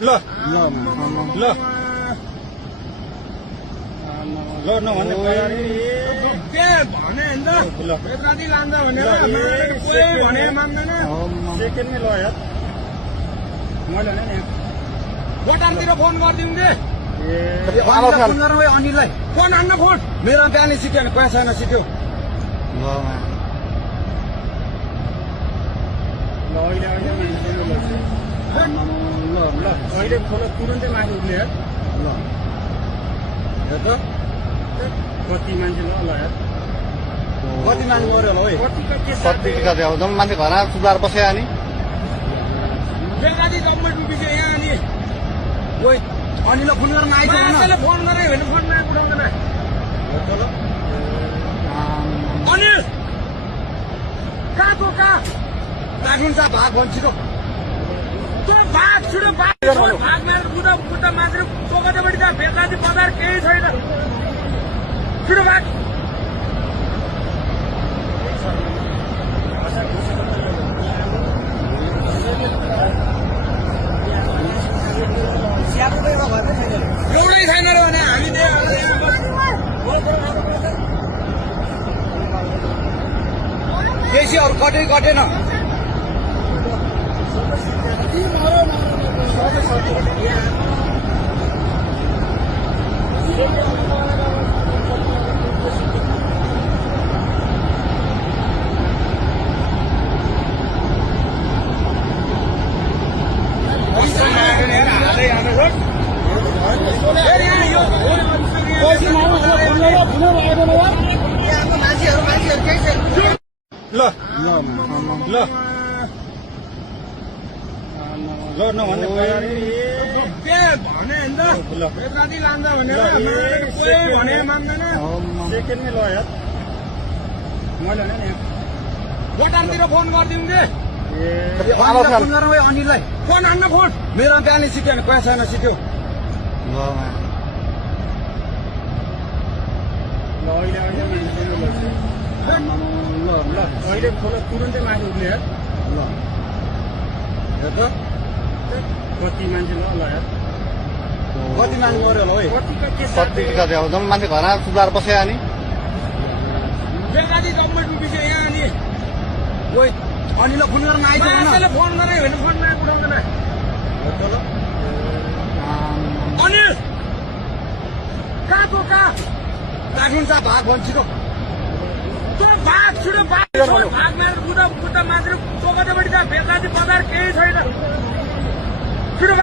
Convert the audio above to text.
ल ल ल नभन्ने भने नि त ल बेत्रादी लान्छ भनेर भने मान्दैन सेकेन्डमै ल यार मैले नि बटारतिर फोन गरिदिउँ दे फोन गरौँ है अनिललाई फोन हान्न फोन मेरो बिहानै सिक्यो भने पैसा छैन सिक्यो ल अहिले ल अहिले खोला तुरन्तै माथि उठ्ने यार ल हेर त कति मान्छे ल यार कति मान्छे मऱ्यो होला है कति आउँदा मान्छे घर सुधार बस्यो अनि बेत्रादी जम्मै डुबिसक्यो यहाँ अनि ओइ अनिललाई फोन गर्न आइज फोन गरे भने फोनमा उठाउँदैन अनिल कहाँको कहाँ राख्नुहुन्छ भाग भन्छ छिटो तो भाग छिटो भाग मारेर बुढा मान्छेले चोकटेपट्टि त बेत्रादी बजार केही छैन छिटो भाग एउटै छैन र भने हामी बेसी अरू कटेन ल ल ल नभन्ने भने नि त बेत्रादी लान्छ भनेर भने मान्दैन सेकेन्डमै ल यार मैले नि बटारतिर फोन गरिदिउँ दे फोन गरौँ है अनिललाई फोन हान्न फोन मेरो बिहानै सिक्यो भने पैसा छैन सिक्यो ल अहिले खोला तुरन्तै माथि उठ्ने यार ल हेर त कति मान्छे ल यार कति मान्छे मऱ्यो होला है कति आउँदा मान्छे घर सुधार बस्यो अनि बेत्रादी जम्मै डुबिसक्यो यहाँ अनि ओइ अनिललाई फोन गर्न आइज फोन गरे भने फोनमा उठाउँदैन अनिल कहाँको कहाँ राख्नुहुन्छ भाग भन्छ छिटो तो भाग छिटो भाग मारेर बुढा मान्छेले चोकटेपट्टि त बेत्रादी बजार केही छैन